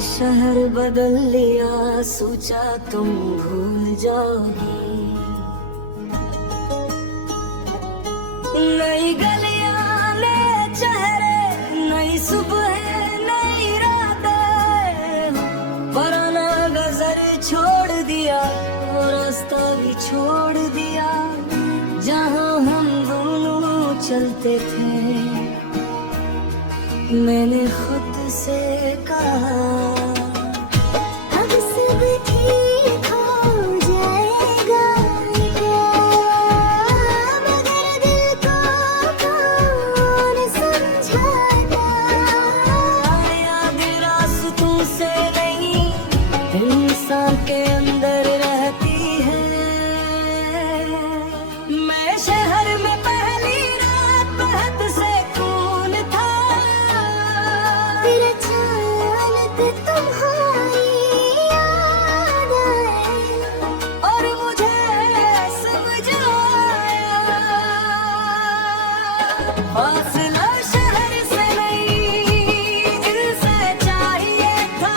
शहर बदल लिया, सोचा तुम भूल जाओगी। नई गलियां, नए चेहरे, नई सुबह, नई रातें, पुराना नजर छोड़ दिया, रास्ता भी छोड़ दिया, जहां हम दोनों चलते थे। मैंने खुद से कहा अब सब ठीक हो जाएगा क्या, मगर दिल को कौन समझाता। याद रास्तों से नहीं, इंसान के अंदर रहती है। मैं शहर में पहली रात बहुत से कौन था, फिर अचानक तुम्हारी याद आई और मुझे समझ आया फासला शहर से नहीं, दिल से चाहिए था।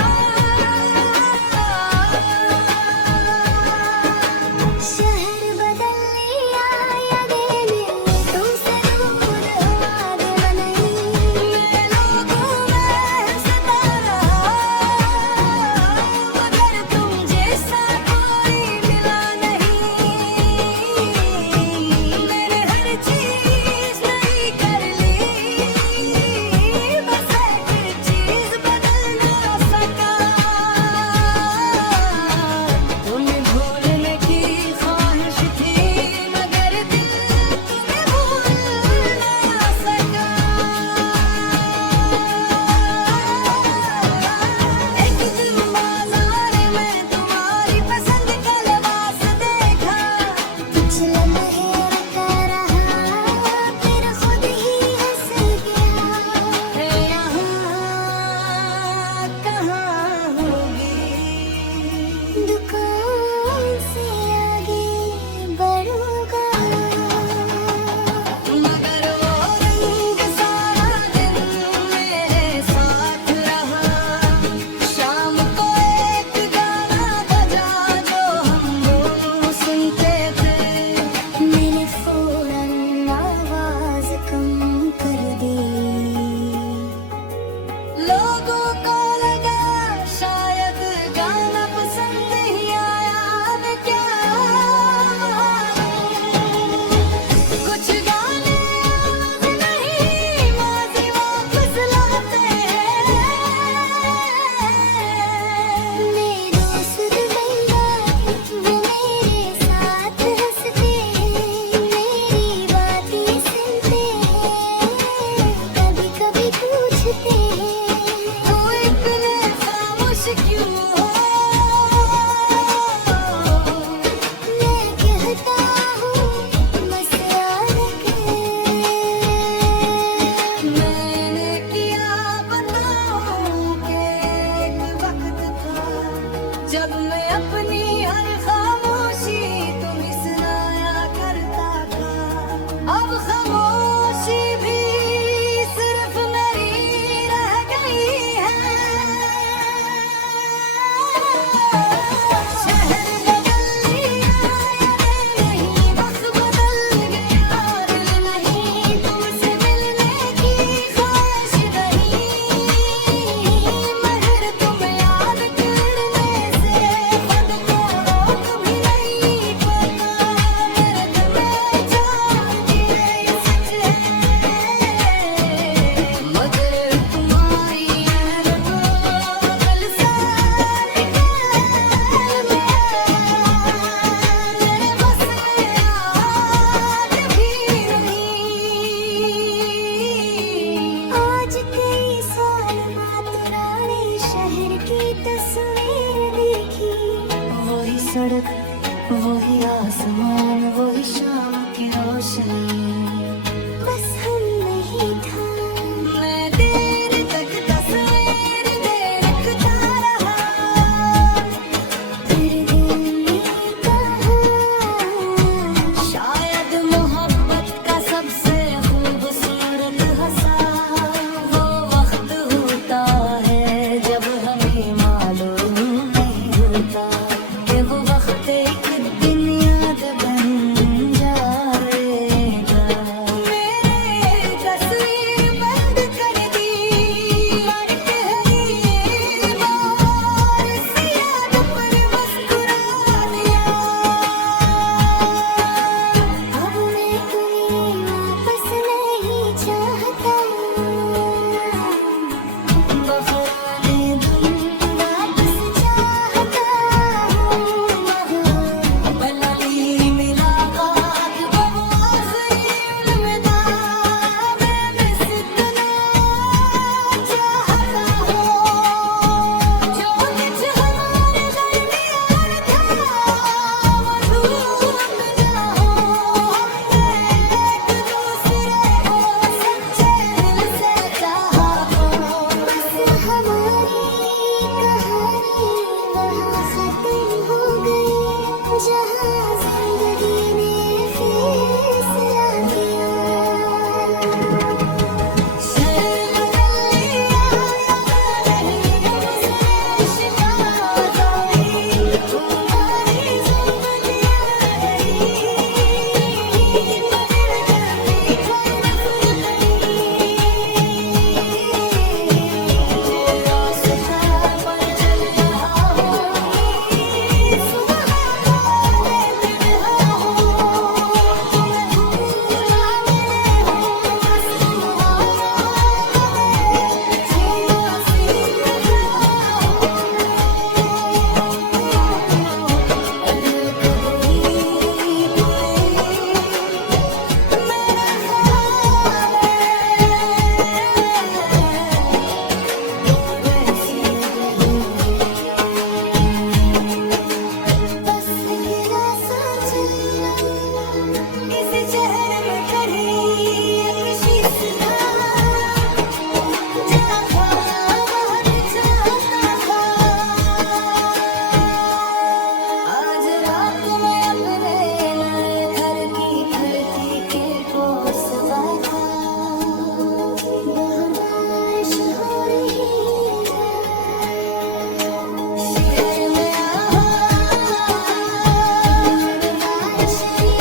शहर बदल लिया, यादें मिले तुमसे दूर, याद नहीं। मैं लोगों में हंसता रहा, मगर तुम जैसा कोई मिला नहीं। मैंने हर चीज नई कर ली, बस एक चीज बदल ना सका। तुम्हें भूलने की ख्वाहिश थी, मगर दिल तुम्हें भूल ना सका। एक दिन बाजार में तुम्हारी पसंद का लिबास देखा, कुछ लम्हे रुका रहा, फिर खुद ही हंस गया। यहाँ कहाँ होगी, दुकान से आगे बढ़ूंगा, मगर वो रंग सारा दिन मेरे साथ रहा। शाम को एक गाना बजा जो हम दोनों सुनते थे, मैंने फौरन आवाज कम कर दी। लोगों को लगा शायद गाना पसंद ही आया न क्या। कुछ गाने याद नहीं, माज़ी वापस लाते हैं। मेरे दोस्त बन गए, वो मेरे साथ हंसते, मेरी बातें सुनते, कभी कभी पूछते तू इतने खामोश क्यों हो? मैं कहता हूँ बस याद के। मैंने किया बताऊं कि एक वक्त था, जब मैं अपनी हर खामोशी तुम्हें सुनाया करता था। अब खामोशी भी सिर्फ मेरी रह गई है। शहर बदल लिया, यादें नहीं, वक्त बदल गया, दिल नहीं, तुमसे मिलने की ख्वाहिश नहीं, मगर तुम याद करने से खुद को रोक भी नहीं पाता। मेरे दिल में जानती है ये सच है, मगर तुम्हारी याद को दिल से निकाल मेरे बस में आज भी नहीं। आज कई साल बाद पुराने शहर की तस्वीर देखी, वही सड़क, वही आसमान, वही शाम की रोशनी। बस हम नहीं था। मैं देर तक तस्वीर देखता रहा, फिर दिल ने कहा शायद मोहब्बत का सबसे खूबसूरत हंसा वो वक्त होता है जब हमें होता कि वो वक्त एक दिन याद बन जाएगा। मेरे तस्वीर बंद कर दी के हरी बार से याद पर मुस्कुरा दिया। अब मैं तुम्हें वापस नहीं चाहता, बहाने धुन वापस चाहता हूँ। बलाली मुलाकात बवाज़ अलविदा, मैं बस इतना चाहता हूँ। जो कुछ हमारे दरमियान था वो टूट ना हो। हमने एक दूसरे को सच्चे दिल से चाहा हो। बस हमारी कहानी वहाँ खत्म हो गई जहाँ जिंदगी ने फैसला किया। शहर बदल लिया नहीं हमसे शिकायत आई, तुम्हारी जिंदगी आई मगर कभी कोई नफरत नहीं। रास्ता पर चल रहा हूँ, सुबह बोले तन्हा हूँ, तुम्हें भूला मिले हूँ, बस तुम्हारा बस मेरा सा चलना किसी शहर में कहीं एक शीशा जहाँ बहुत चाहता था। आज रात में अपने नए घर की खिड़की के पास बैठा, बारिश हो रही है। शहर में बारिश की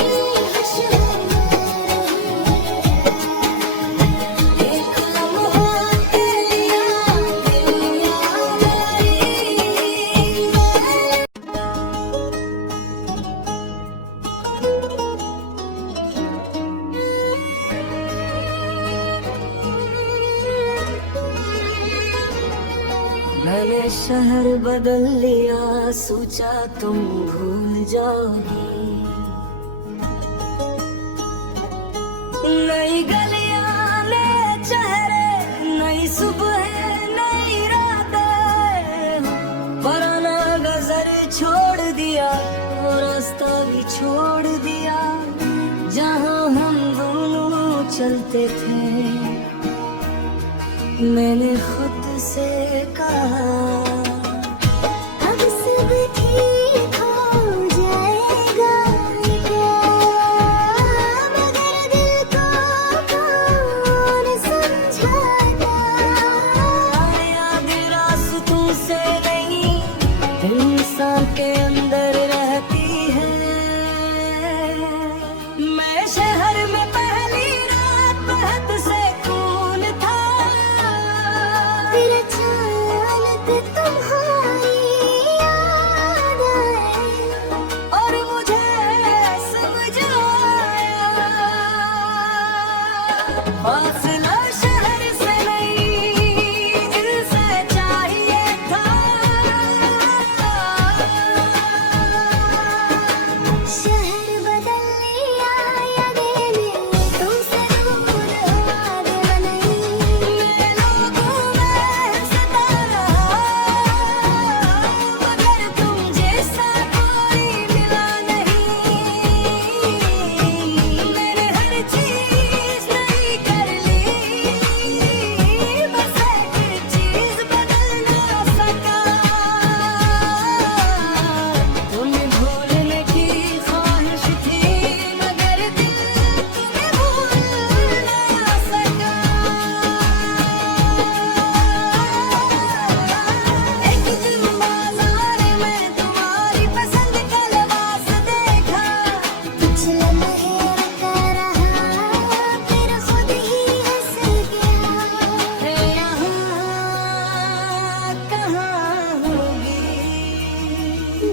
खुशबू एक लम्हा तेरा दिल याद आई। मैंने शहर बदल लिया, सोचा तुम भूल जाओगी। नई गलियां, नए चेहरे, नई सुबह, नई रातें, पुराना गजर छोड़ दिया, वो रास्ता भी छोड़ दिया जहाँ हम दोनों चलते थे। मैंने खुद से कहा अब सब ठीक हो जाएगा क्या, मगर दिल को कौन समझाता। याद रास्तों से नहीं इंसान के अंदर रहती है। मैं शहर में पहली रात बहुत से खून था, फिर अचानक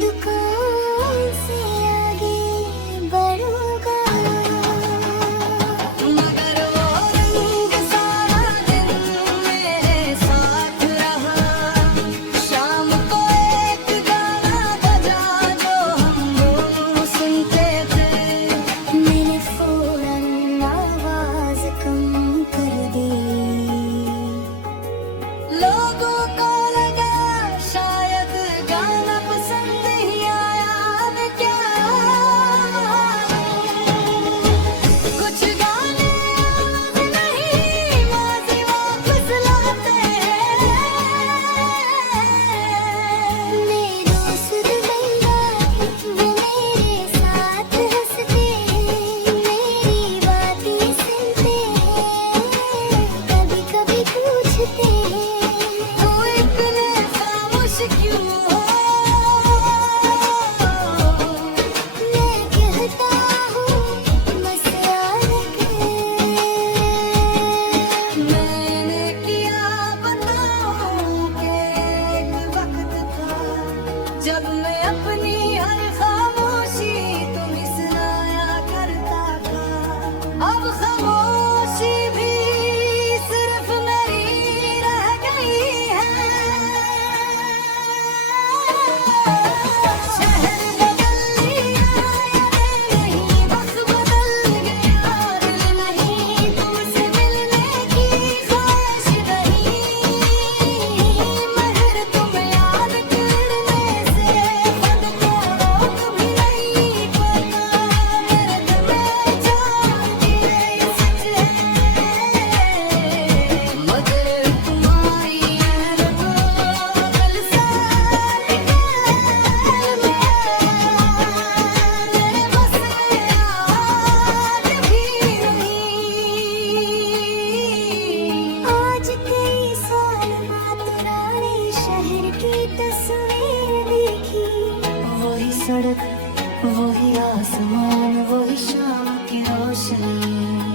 दुकान से आगे बढ़ूंगा, मगर वो रंग सारा दिन मेरे साथ रहा। शाम को एक गाना बजा जो हम दोनों सुनते थे। मैंने फौरन आवाज कम कर दी। लोगों को लगा शायद गाना पसंद ही आया, अब क्या। कुछ गाने अब नहीं माजी वापस लाते हैं। मेरे दोस्त बंदा वो मेरे साथ हंसते, मेरी बातें सुनते, कभी कभी पूछते तू इतने खामोश क्यों हो? मैं कहता हूँ बस याद कर। मैंने किया बताऊं कि एक वक्त था जब मैं अपनी हर खामोशी तुम सुनाया करता था। अब खामोशी भी सिर्फ मेरी रह गई है। शहर बदल लिया नहीं, बस बदल गया दिल नहीं, तुमसे मिलने की ख्वाहिश रही। मगर तुम याद करने से खुद को रोक भी नहीं पाता। मेरे दिल में जानती है ये सच है, मगर तुम्हारी याद को दिल से मेरे बस आज भी नहीं। आज कई साल बाद पुराने शहर की तस्वीर देखी। वही सड़क, वही आसमान, वही शाम की रोशनी।